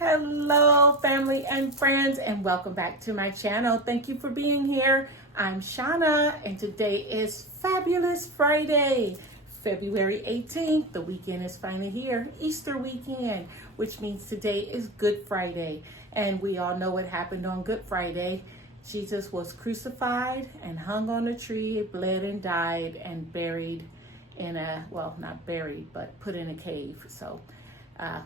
Hello, family and friends, and welcome back to my channel. Thank you for being here. I'm Shauna, and today is Fabulous Friday, February 18th. The weekend is finally here, Easter weekend, which means today is Good Friday. And we all know what happened on Good Friday. Jesus was crucified and hung on a tree, bled and died and buried in a, well, not buried, but put in a cave. So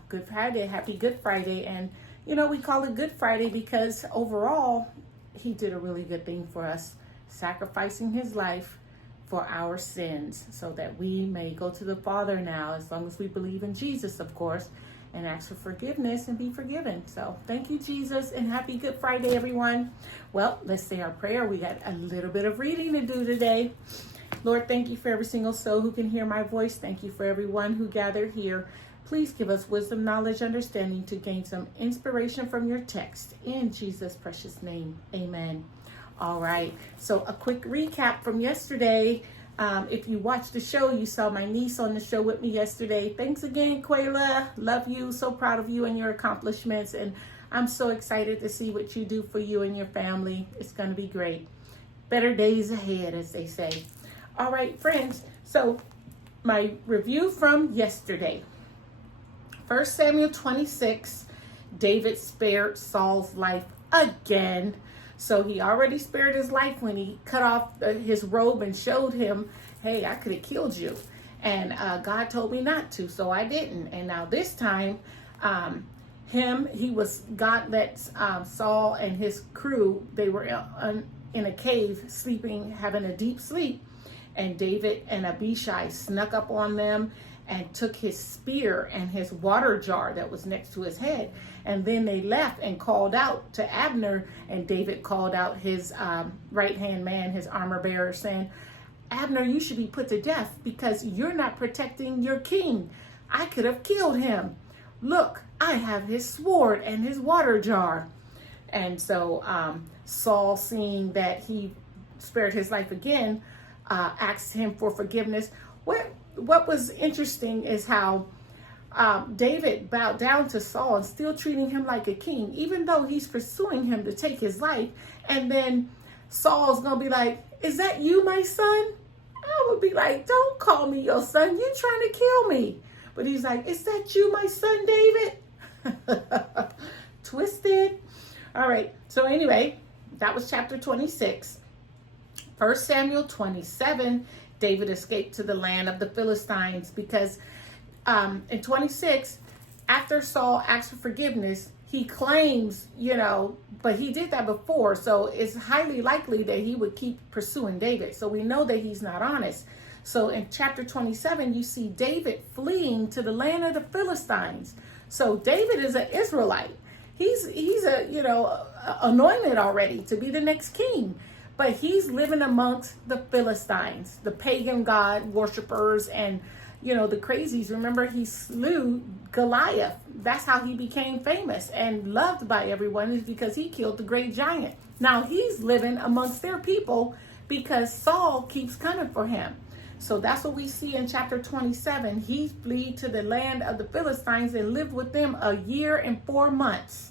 Good Friday, happy Good Friday. And you know, we call it Good Friday because overall he did a really good thing for us, sacrificing his life for our sins so that we may go to the Father now, as long as we believe in Jesus, of course, and ask for forgiveness and be forgiven. So thank you, Jesus, and happy Good Friday, everyone. Well, let's say our prayer. We got a little bit of reading to do today. Lord, thank you for every single soul who can hear my voice. Thank you for everyone who gathered here. Please give us wisdom, knowledge, understanding to gain some inspiration from your text. In Jesus' precious name, amen. All right, so a quick recap from yesterday. If you watched the show, you saw my niece on the show with me yesterday. Thanks again, Quayla. Love you. So proud of you and your accomplishments. And I'm so excited to see what you do for you and your family. It's going to be great. Better days ahead, as they say. All right, friends. So my review from yesterday. 1 Samuel 26, David spared Saul's life again. So he already spared his life when he cut off his robe and showed him, hey, I could have killed you. And God told me not to, so I didn't. And now this time, God let Saul and his crew, they were in a cave sleeping, having a deep sleep. And David and Abishai snuck up on them and took his spear and his water jar that was next to his head. And then they left and called out to Abner, and David called out his right-hand man, his armor bearer, saying, Abner, you should be put to death because you're not protecting your king. I could have killed him. Look, I have his sword and his water jar. And so Saul, seeing that he spared his life again, asked him for forgiveness. What was interesting is how David bowed down to Saul and still treating him like a king, even though he's pursuing him to take his life. And then Saul's going to be like, is that you, my son? I would be like, don't call me your son. You're trying to kill me. But he's like, is that you, my son, David? Twisted. All right. So anyway, that was chapter 26. 1 Samuel 27, David escaped to the land of the Philistines because in 26, after Saul asked for forgiveness, he claims, but he did that before. So it's highly likely that he would keep pursuing David. So we know that he's not honest. So in chapter 27, you see David fleeing to the land of the Philistines. So David is an Israelite. He's anointed already to be the next king. But he's living amongst the Philistines, the pagan god worshipers and, the crazies. Remember, he slew Goliath. That's how he became famous and loved by everyone, is because he killed the great giant. Now he's living amongst their people because Saul keeps coming for him. So that's what we see in chapter 27. He fled to the land of the Philistines and lived with them a year and 4 months.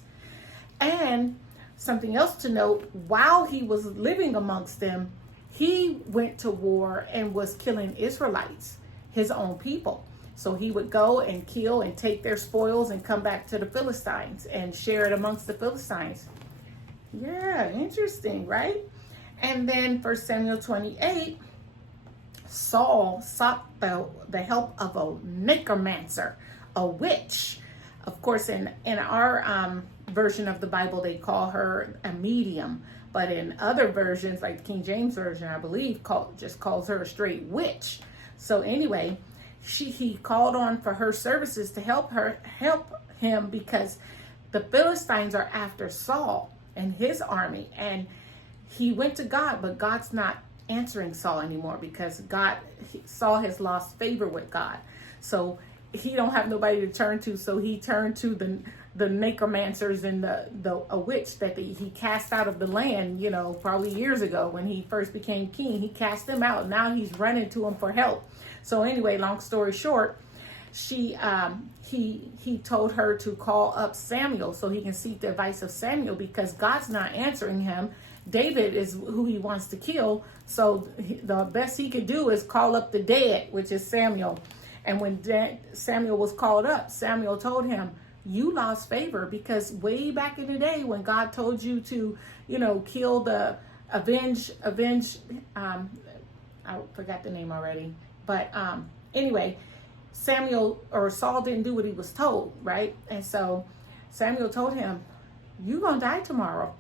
And something else to note, while he was living amongst them, he went to war and was killing Israelites, his own people. So he would go and kill and take their spoils and come back to the Philistines and share it amongst the Philistines. Yeah, interesting, right? And then 1 Samuel 28, Saul sought the help of a necromancer, a witch. Of course, in our version of the Bible, they call her a medium, but in other versions, like the King James version, I believe, just calls her a straight witch. So anyway, he called on for her services to help him because the Philistines are after Saul and his army, and he went to God, but God's not answering Saul anymore because Saul has lost favor with God. So he don't have nobody to turn to, so he turned to the necromancers and a witch that he cast out of the land, probably years ago when he first became king. He cast them out. Now he's running to them for help. So anyway, long story short, he told her to call up Samuel so he can seek the advice of Samuel, because God's not answering him. David is who he wants to kill. So the best he could do is call up the dead, which is Samuel. And when Samuel was called up, Samuel told him, you lost favor, because way back in the day when God told you to, kill the avenge, I forgot the name already. But anyway, Saul didn't do what he was told, right? And so Samuel told him, you gonna die tomorrow.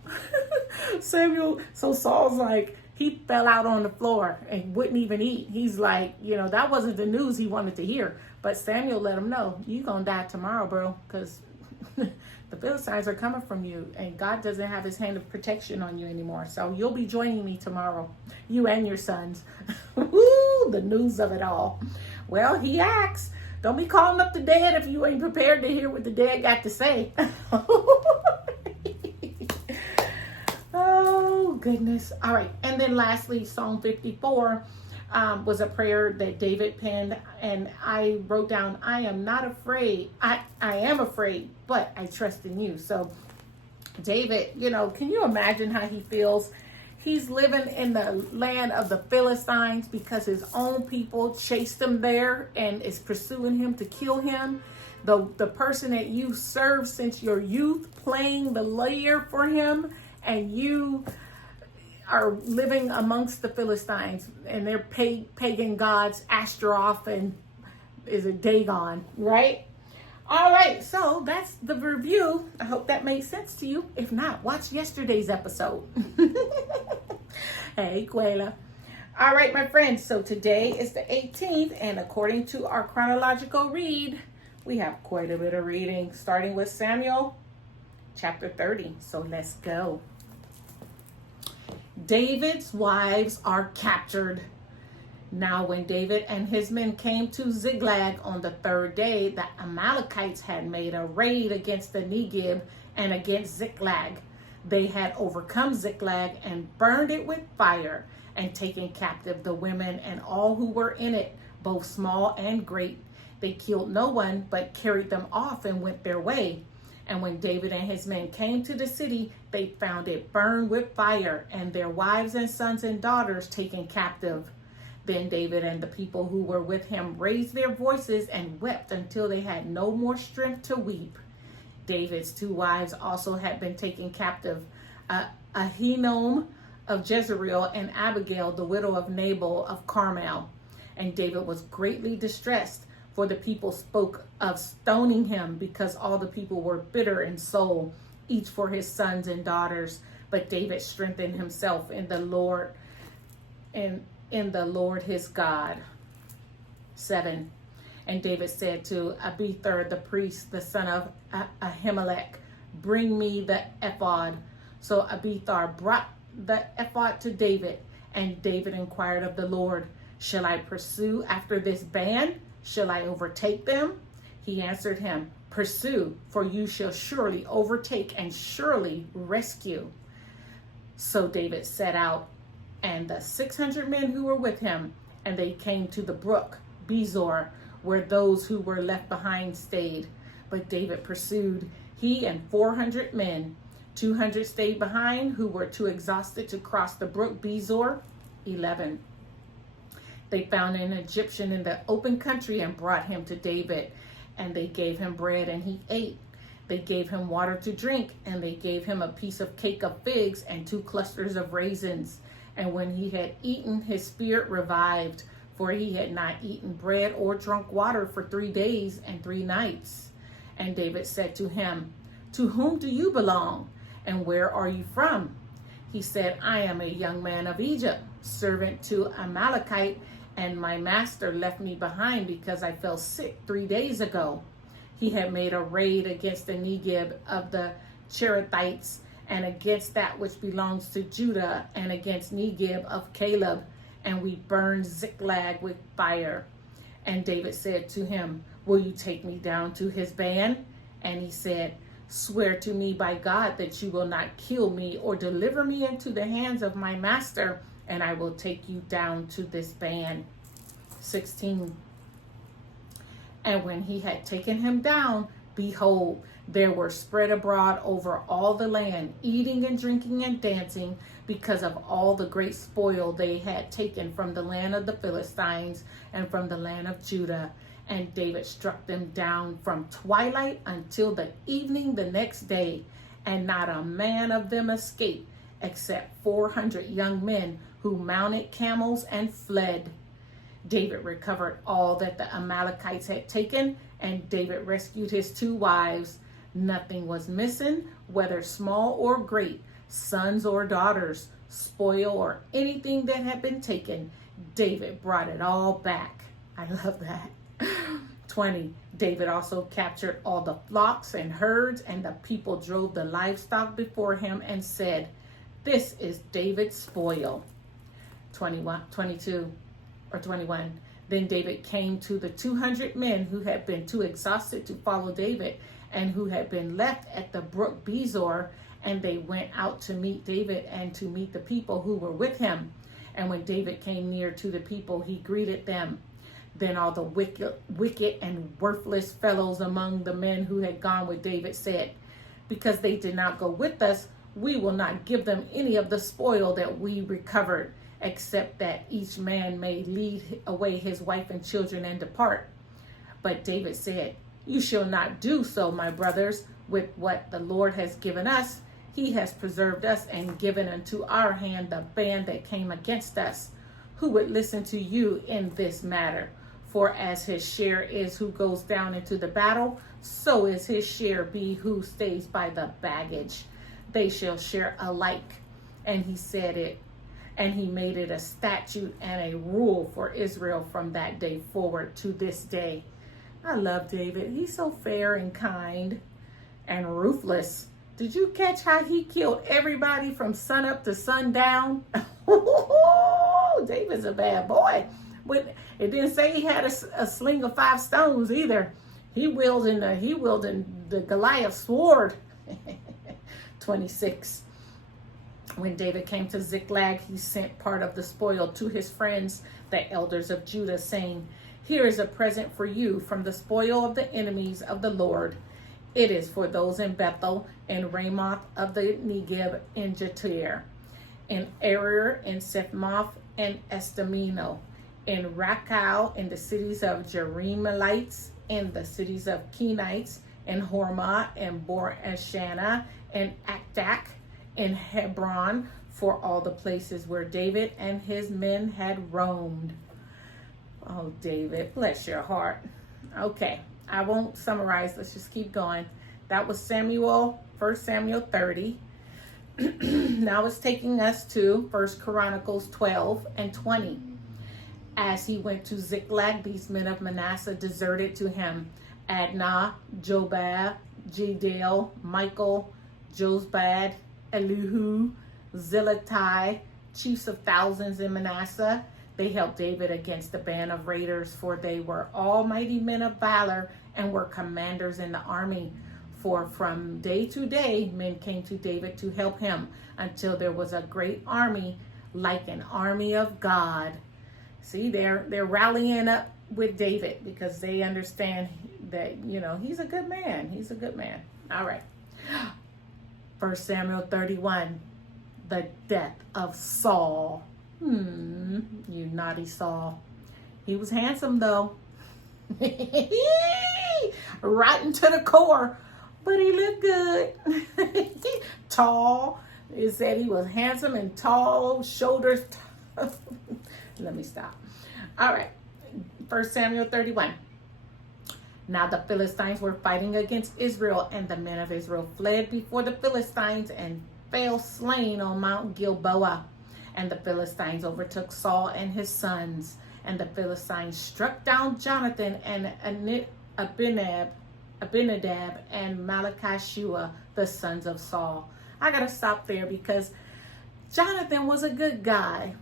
So Saul's like, he fell out on the floor and wouldn't even eat. He's like, that wasn't the news he wanted to hear. But Samuel let him know, you gonna die tomorrow, bro, because the Philistines are coming from you, and God doesn't have his hand of protection on you anymore. So you'll be joining me tomorrow, you and your sons. Woo, the news of it all. Well, he acts. Don't be calling up the dead if you ain't prepared to hear what the dead got to say. Oh, goodness. All right. And then lastly, Psalm 54 was a prayer that David penned. And I wrote down, I am not afraid. I am afraid, but I trust in you. So David, can you imagine how he feels? He's living in the land of the Philistines because his own people chased him there and is pursuing him to kill him. The person that you served since your youth playing the lyre for him, and you are living amongst the Philistines and their pagan gods, Ashtaroth and is it Dagon, right? All right, so that's the review. I hope that made sense to you. If not, watch yesterday's episode. Hey, Quayla. All right, my friends. So today is the 18th, and according to our chronological read, we have quite a bit of reading, starting with Samuel chapter 30. So let's go. David's wives are captured. Now when David and his men came to Ziklag on the third day, the Amalekites had made a raid against the Negev and against Ziklag. They had overcome Ziklag and burned it with fire, and taken captive the women and all who were in it, both small and great. They killed no one, but carried them off and went their way. And when David and his men came to the city, they found it burned with fire, and their wives and sons and daughters taken captive. Then David and the people who were with him raised their voices and wept until they had no more strength to weep. David's two wives also had been taken captive, Ahinoam of Jezreel and Abigail, the widow of Nabal of Carmel. And David was greatly distressed, for the people spoke of stoning him, because all the people were bitter in soul, each for his sons and daughters. But David strengthened himself in the Lord, in the Lord his God. 7. And David said to Abiathar the priest, the son of Ahimelech, bring me the ephod. So Abiathar brought the ephod to David, and David inquired of the Lord, shall I pursue after this band? Shall I overtake them? He answered him, pursue, for you shall surely overtake and surely rescue. So David set out, and the 600 men who were with him, and they came to the brook Bezor, where those who were left behind stayed. But David pursued, he and 400 men. 200 stayed behind, who were too exhausted to cross the brook Bezor. 11. They found an Egyptian in the open country and brought him to David, and they gave him bread and he ate. They gave him water to drink, and they gave him a piece of cake of figs and 2 clusters of raisins. And when he had eaten, his spirit revived, for he had not eaten bread or drunk water for 3 days and 3 nights. And David said to him, to whom do you belong, and where are you from? He said, I am a young man of Egypt, servant to Amalekite, and my master left me behind because I fell sick 3 days ago. He had made a raid against the Negev of the Cherethites, and against that which belongs to Judah, and against Negev of Caleb, and we burned Ziklag with fire. And David said to him, will you take me down to his band? And he said, swear to me by God that you will not kill me or deliver me into the hands of my master, and I will take you down to this band. 16. And when he had taken him down, behold, there were spread abroad over all the land, eating and drinking and dancing, because of all the great spoil they had taken from the land of the Philistines and from the land of Judah. And David struck them down from twilight until the evening the next day, and not a man of them escaped, except 400 young men who mounted camels and fled. David recovered all that the Amalekites had taken, and David rescued his 2 wives. Nothing was missing, whether small or great, sons or daughters, spoil or anything that had been taken. David brought it all back. I love that. 20. David also captured all the flocks and herds, and the people drove the livestock before him and said, "This is David's spoil." 21. Then David came to the 200 men who had been too exhausted to follow David, and who had been left at the brook Bezor, and they went out to meet David and to meet the people who were with him. And when David came near to the people, he greeted them. Then all the wicked and worthless fellows among the men who had gone with David said, "Because they did not go with us, we will not give them any of the spoil that we recovered, except that each man may lead away his wife and children and depart." But David said, "You shall not do so, my brothers. With what the Lord has given us, he has preserved us and given unto our hand the band that came against us. Who would listen to you in this matter? For as his share is who goes down into the battle, so is his share be who stays by the baggage. They shall share alike." And he said it, and he made it a statute and a rule for Israel from that day forward to this day. I love David. He's so fair and kind and ruthless. Did you catch how he killed everybody from sun up to sundown? David's a bad boy. But it didn't say he had a sling of 5 stones either. He wielded the Goliath sword. 26. When David came to Ziklag, he sent part of the spoil to his friends, the elders of Judah, saying, "Here is a present for you from the spoil of the enemies of the Lord. It is for those in Bethel, in Ramoth of the Negeb, in Jatir, in Arer, in Sephmoth, and Estamino, in Rakau, in the cities of Jerahmeelites, in the cities of Kenites, in Hormah, in Bor Ashana, in Akdak, in Hebron, for all the places where David and his men had roamed." Oh, David, bless your heart. Okay, I won't summarize. Let's just keep going. That was 1 Samuel 30. Now it's taking us to 1 Chronicles 12 and 20. As he went to Ziklag, these men of Manasseh deserted to him: Adnah, Jobab, Jedel, Michael, Josbad, Elihu, Zillattai, chiefs of thousands in Manasseh. They helped David against the band of raiders, for they were all mighty men of valor and were commanders in the army. For from day to day, men came to David to help him, until there was a great army, like an army of God. See, they're rallying up with David because they understand that, he's a good man. He's a good man. All right. 1 Samuel 31, the death of Saul. You naughty Saul. He was handsome though. Rotten to the core, but he looked good. Tall. It said he was handsome and tall, shoulders. Let me stop. All right. 1 Samuel 31. Now the Philistines were fighting against Israel, and the men of Israel fled before the Philistines and fell slain on Mount Gilboa. And the Philistines overtook Saul and his sons. And the Philistines struck down Jonathan and Abinadab and Malchishua, the sons of Saul. I gotta stop there because Jonathan was a good guy.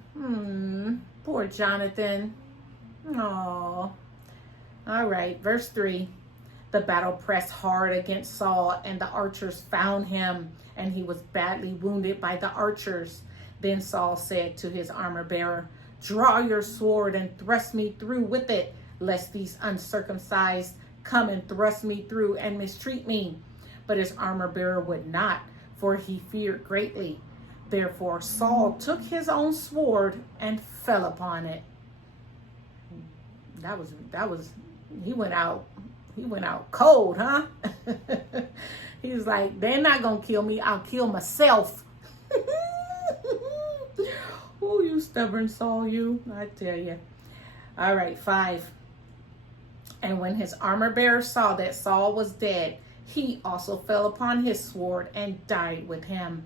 Poor Jonathan. Oh. All right, verse 3. The battle pressed hard against Saul, and the archers found him, and he was badly wounded by the archers. Then Saul said to his armor bearer, "Draw your sword and thrust me through with it, lest these uncircumcised come and thrust me through and mistreat me. But his armor bearer would not, for he feared greatly. Therefore Saul took his own sword and fell upon it. That was he went out cold, huh? He was like, they're not gonna kill me, I'll kill myself. Oh, you stubborn Saul, you, I tell you. All right, 5. And when his armor bearer saw that Saul was dead, he also fell upon his sword and died with him.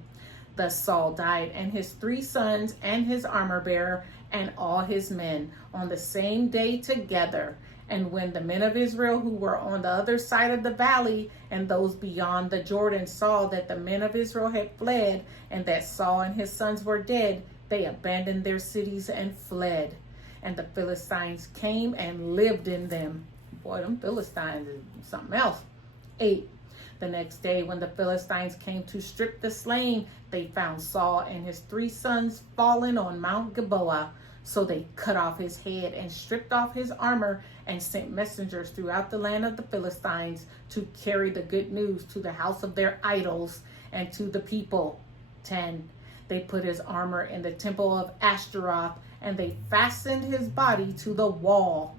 Thus Saul died, and his 3 sons, and his armor bearer, and all his men, on the same day together. And when the men of Israel who were on the other side of the valley and those beyond the Jordan saw that the men of Israel had fled, and that Saul and his sons were dead, they abandoned their cities and fled. And the Philistines came and lived in them. Boy, them Philistines is something else. 8. The next day, when the Philistines came to strip the slain, they found Saul and his 3 sons fallen on Mount Gilboa. So they cut off his head and stripped off his armor and sent messengers throughout the land of the Philistines to carry the good news to the house of their idols and to the people. 10. They put his armor in the temple of Ashtaroth, and they fastened his body to the wall.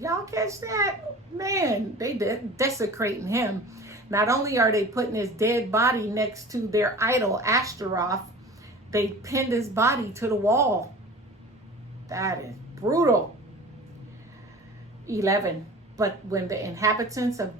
Y'all catch that? Man, they desecrating him. Not only are they putting his dead body next to their idol Ashtaroth, they pinned his body to the wall. That is brutal. 11. But when the inhabitants of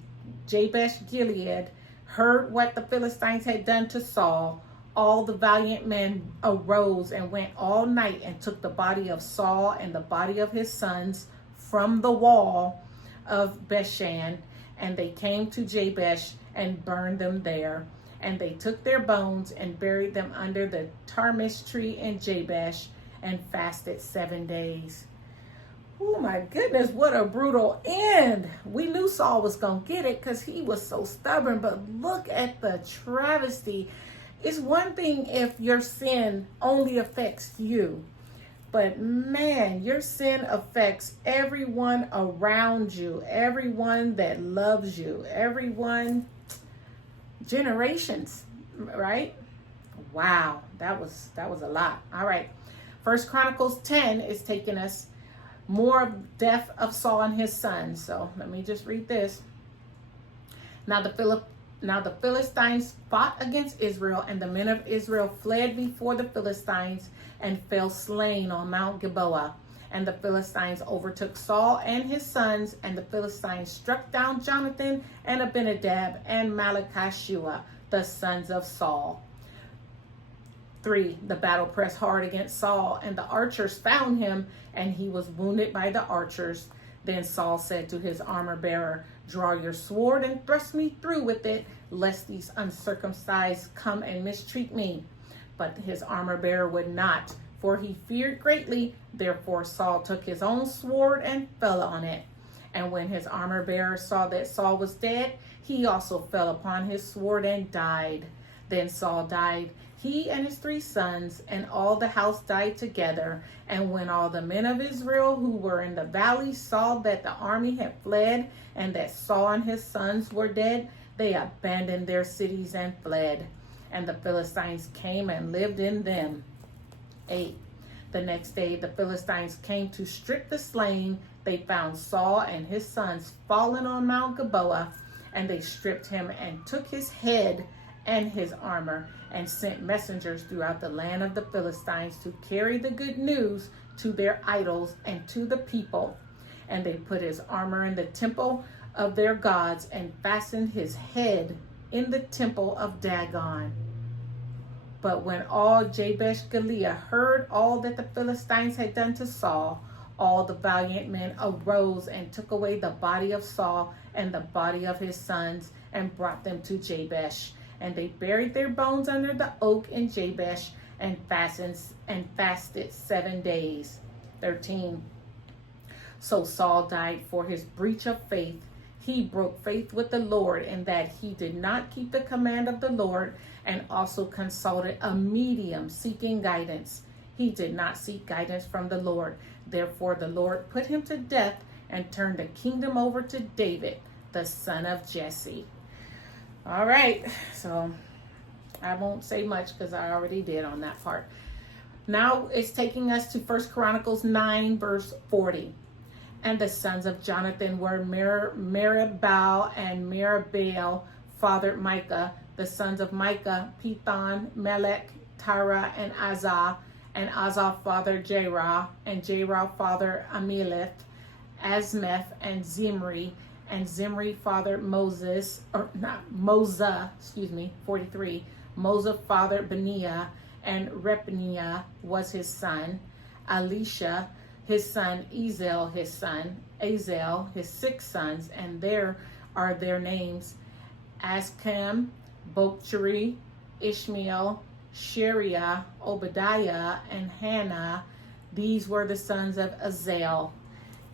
Jabesh Gilead heard what the Philistines had done to Saul, all the valiant men arose and went all night and took the body of Saul and the body of his sons from the wall of Beshan, and they came to Jabesh and burned them there. And they took their bones and buried them under the Tarmish tree in Jabesh and fasted 7 days. Oh my goodness, what a brutal end. We knew Saul was going to get it because he was so stubborn, but look at the travesty. It's one thing if your sin only affects you, but man, your sin affects everyone around you, everyone that loves you, everyone, generations, right? Wow, that was a lot. All right. 1 Chronicles 10 is taking us more of death of Saul and his sons. So let me just read this. Now the Philistines fought against Israel, and the men of Israel fled before the Philistines and fell slain on Mount Gilboa. And the Philistines overtook Saul and his sons, and the Philistines struck down Jonathan and Abinadab and Malchishua, the sons of Saul. 3. The battle pressed hard against Saul, and the archers found him, and he was wounded by the archers. Then Saul said to his armor bearer, "Draw your sword and thrust me through with it, lest these uncircumcised come and mistreat me." But his armor bearer would not, for he feared greatly. Therefore Saul took his own sword and fell on it. And when his armor bearer saw that Saul was dead, he also fell upon his sword and died. Then Saul died, he and his 3 sons, and all the house died together. And when all the men of Israel who were in the valley saw that the army had fled, and that Saul and his sons were dead, they abandoned their cities and fled. And the Philistines came and lived in them. 8. The next day the Philistines came to strip the slain. They found Saul and his sons fallen on Mount Gilboa, and they stripped him and took his head and his armor, and sent messengers throughout the land of the Philistines to carry the good news to their idols and to the people. And they put his armor in the temple of their gods, and fastened his head in the temple of Dagon. But when all Jabesh Gilead heard all that the Philistines had done to Saul, all the valiant men arose and took away the body of Saul and the body of his sons, and brought them to Jabesh. And they buried their bones under the oak in Jabesh, and fasted 7 days. 13. So Saul died for his breach of faith. He broke faith with the Lord in that he did not keep the command of the Lord, and also consulted a medium seeking guidance. He did not seek guidance from the Lord. Therefore, the Lord put him to death and turned the kingdom over to David, the son of Jesse. All right, so I won't say much because I already did on that part. Now it's taking us to 1 Chronicles 9, verse 40. And the sons of Jonathan were Meribbaal and Meribaal fathered Micah. The sons of Micah, Pithon, Melech, Tara, and Azah. And Azah fathered Jerah, and Jerah fathered Ameleth, Asmeth, and Zimri. And Zimri fathered Moza, 43. Moza fathered Beniah, and Repaniah was his son. Elisha, his son. Ezel, his son. Azel, his 6 sons, and there are their names: Ascam, Bocheri, Ishmael, Shariah, Obadiah, and Hannah. These were the sons of Azel.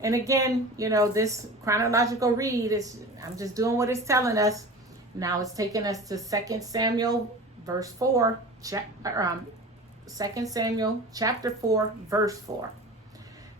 And again, this chronological read is, I'm just doing what it's telling us. Now it's taking us to 2 Samuel, verse 4. 2 Samuel, chapter 4, verse 4.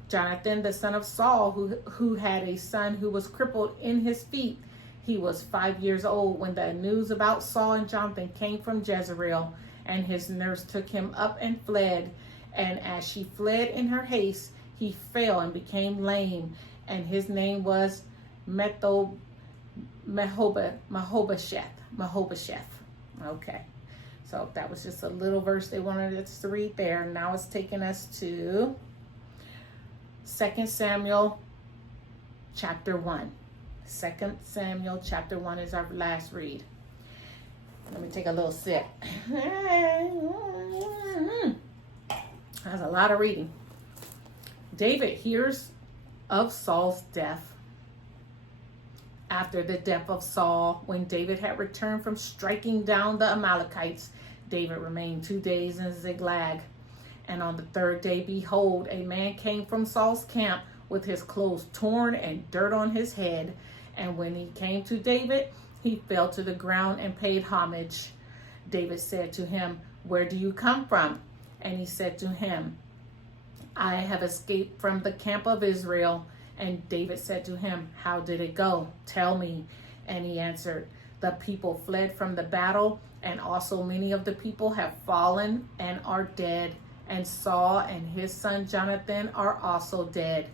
Jonathan, the son of Saul, who had a son who was crippled in his feet. He was 5 years old when the news about Saul and Jonathan came from Jezreel, and his nurse took him up and fled. And as she fled in her haste, he fell and became lame, and his name was Mephibosheth. Okay, so that was just a little verse they wanted us to read there. Now it's taking us to 2 Samuel chapter 1. 2 Samuel chapter 1 is our last read. Let me take a little sip. That's a lot of reading. David hears of Saul's death. After the death of Saul, when David had returned from striking down the Amalekites, David remained 2 days in Ziklag. And on the 3rd day, behold, a man came from Saul's camp with his clothes torn and dirt on his head. And when he came to David, he fell to the ground and paid homage. David said to him, "Where do you come from?" And he said to him, "I have escaped from the camp of Israel." And David said to him, "How did it go? Tell me." And he answered, "The people fled from the battle, and also many of the people have fallen and are dead. And Saul and his son Jonathan are also dead."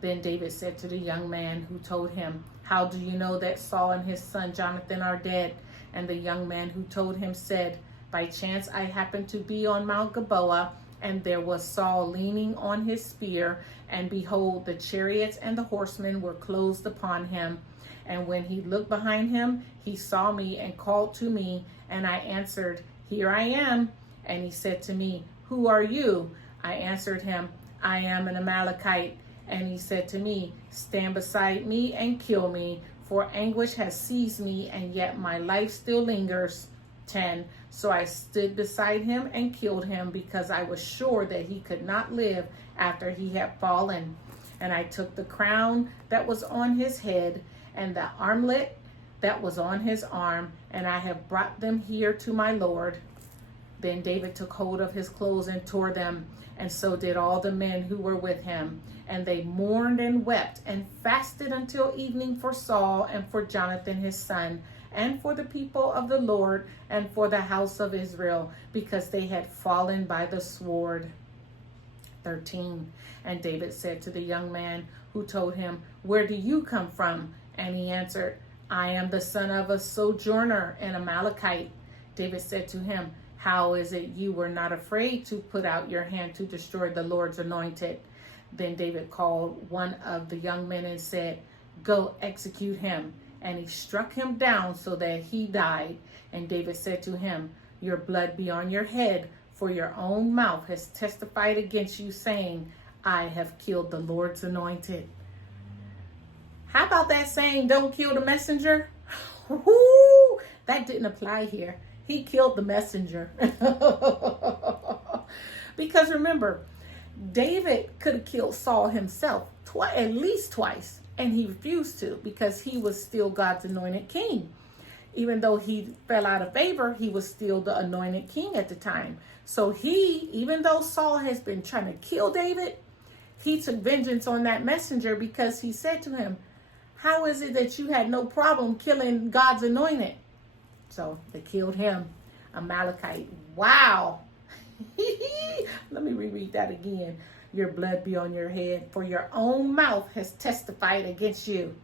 Then David said to the young man who told him, "How do you know that Saul and his son Jonathan are dead?" And the young man who told him said, "By chance I happened to be on Mount Gilboa, and there was Saul leaning on his spear, and behold, the chariots and the horsemen were closed upon him. And when he looked behind him, he saw me and called to me, and I answered, 'Here I am.' And he said to me, 'Who are you?' I answered him, 'I am an Amalekite.' And he said to me, 'Stand beside me and kill me, for anguish has seized me, and yet my life still lingers.' 10. So I stood beside him and killed him, because I was sure that he could not live after he had fallen. And I took the crown that was on his head and the armlet that was on his arm, and I have brought them here to my Lord." Then David took hold of his clothes and tore them, and so did all the men who were with him. And they mourned and wept and fasted until evening for Saul and for Jonathan his son, and for the people of the Lord, and for the house of Israel, because they had fallen by the sword. 13. And David said to the young man who told him, "Where do you come from?" And he answered, "I am the son of a sojourner, an Amalekite." David said to him, "How is it you were not afraid to put out your hand to destroy the Lord's anointed?" Then David called one of the young men and said, "Go execute him." And he struck him down so that he died. And David said to him, "Your blood be on your head, for your own mouth has testified against you, saying, 'I have killed the Lord's anointed.'" How about that saying, "Don't kill the messenger"? Woo! That didn't apply here. He killed the messenger. Because remember, David could have killed Saul himself at least twice, and he refused to, because he was still God's anointed king. even though he fell out of favor, he was still the anointed king at the time. So he, even though Saul has been trying to kill David, he took vengeance on that messenger because he said to him, how is it that you had no problem killing God's anointed? So they killed him, Amalekite. Wow. Let me reread that again. Your blood be on your head, for your own mouth has testified against you.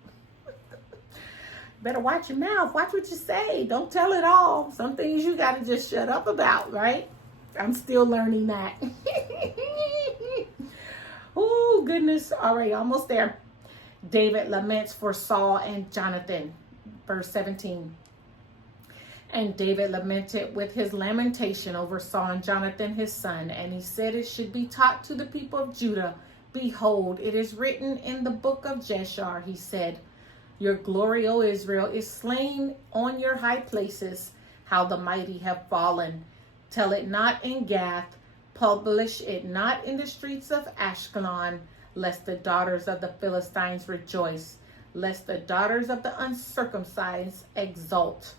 Better watch your mouth. Watch what you say. Don't tell it all. Some things you got to just shut up about, right? I'm still learning that. Oh, goodness. All right, almost there. David laments for Saul and Jonathan. Verse 17. And David lamented with his lamentation over Saul and Jonathan his son. And he said it should be taught to the people of Judah. Behold, it is written in the book of Jeshar, he said, your glory, O Israel, is slain on your high places, how the mighty have fallen. Tell it not in Gath, publish it not in the streets of Ashkelon, lest the daughters of the Philistines rejoice, lest the daughters of the uncircumcised exult.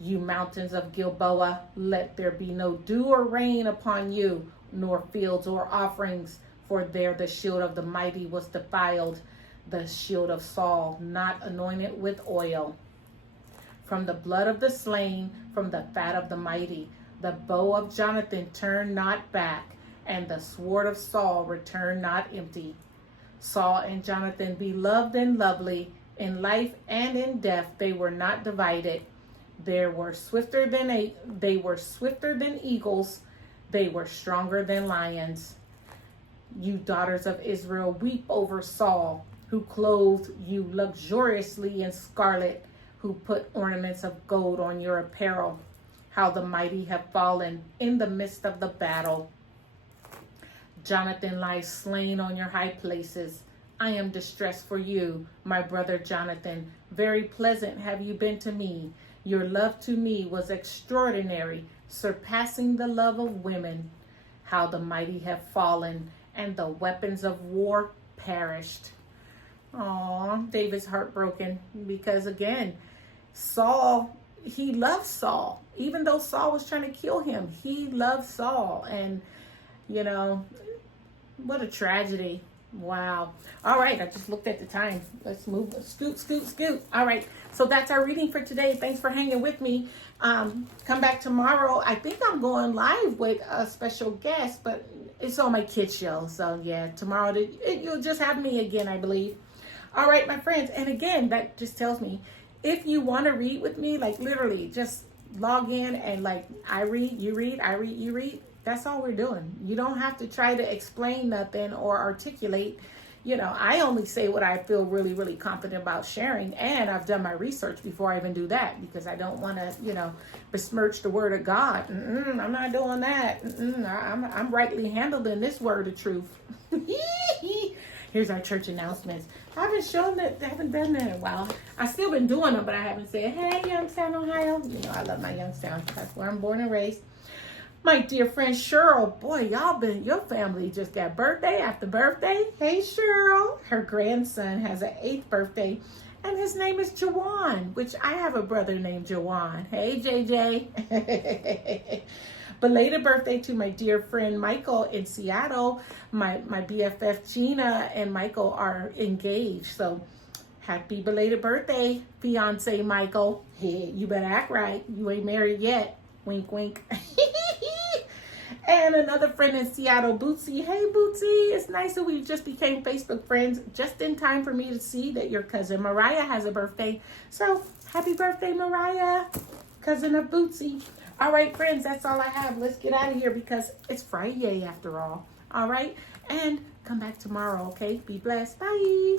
You mountains of Gilboa, let there be no dew or rain upon you, nor fields or offerings, for there the shield of the mighty was defiled, the shield of Saul, not anointed with oil. From the blood of the slain, from the fat of the mighty, the bow of Jonathan turned not back, and the sword of Saul returned not empty. Saul and Jonathan, beloved and lovely, in life and in death they were not divided. They were swifter than eagles, they were stronger than lions. You daughters of Israel, weep over Saul, who clothed you luxuriously in scarlet, who put ornaments of gold on your apparel. How the mighty have fallen in the midst of the battle. Jonathan lies slain on your high places. I am distressed for you, my brother Jonathan. Very pleasant have you been to me. Your love to me was extraordinary, surpassing the love of women. How the mighty have fallen, and the weapons of war perished. Aw, David's heartbroken because, again, Saul, he loved Saul. Even though Saul was trying to kill him, he loved Saul. And, you know, what a tragedy. Wow. All right, I just looked at the time. Let's move. Scoot. All right, so that's our reading for today. Thanks for hanging with me. Come back tomorrow. I think I'm going live with a special guest, but it's on my kids show. So, yeah, tomorrow you'll just have me again, I believe. All right, my friends. And again, that just tells me, if you want to read with me, like literally just log in and like I read, you read, I read, you read. That's all we're doing. You don't have to try to explain nothing or articulate. You know, I only say what I feel really, really confident about sharing. And I've done my research before I even do that, because I don't want to, you know, besmirch the word of God. I'm not doing that. I'm rightly handling this word of truth. Here's our church announcements. I haven't done that in a while. I've still been doing them, but I haven't said, hey, Youngstown, Ohio. You know, I love my Youngstown. That's where I'm born and raised. My dear friend Cheryl, boy, your family just got birthday after birthday. Hey, Cheryl. Her grandson has an 8th birthday, and his name is Jawan, which I have a brother named Jawan. Hey, JJ. Belated birthday to my dear friend Michael in Seattle. My BFF Gina and Michael are engaged. So happy belated birthday, fiance Michael. Hey, you better act right. You ain't married yet. Wink, wink. And another friend in Seattle, Bootsy. Hey, Bootsy. It's nice that we just became Facebook friends just in time for me to see that your cousin Mariah has a birthday. So happy birthday, Mariah, cousin of Bootsy. All right, friends, that's all I have. Let's get out of here because it's Friday after all. All right. And come back tomorrow, okay? Be blessed. Bye.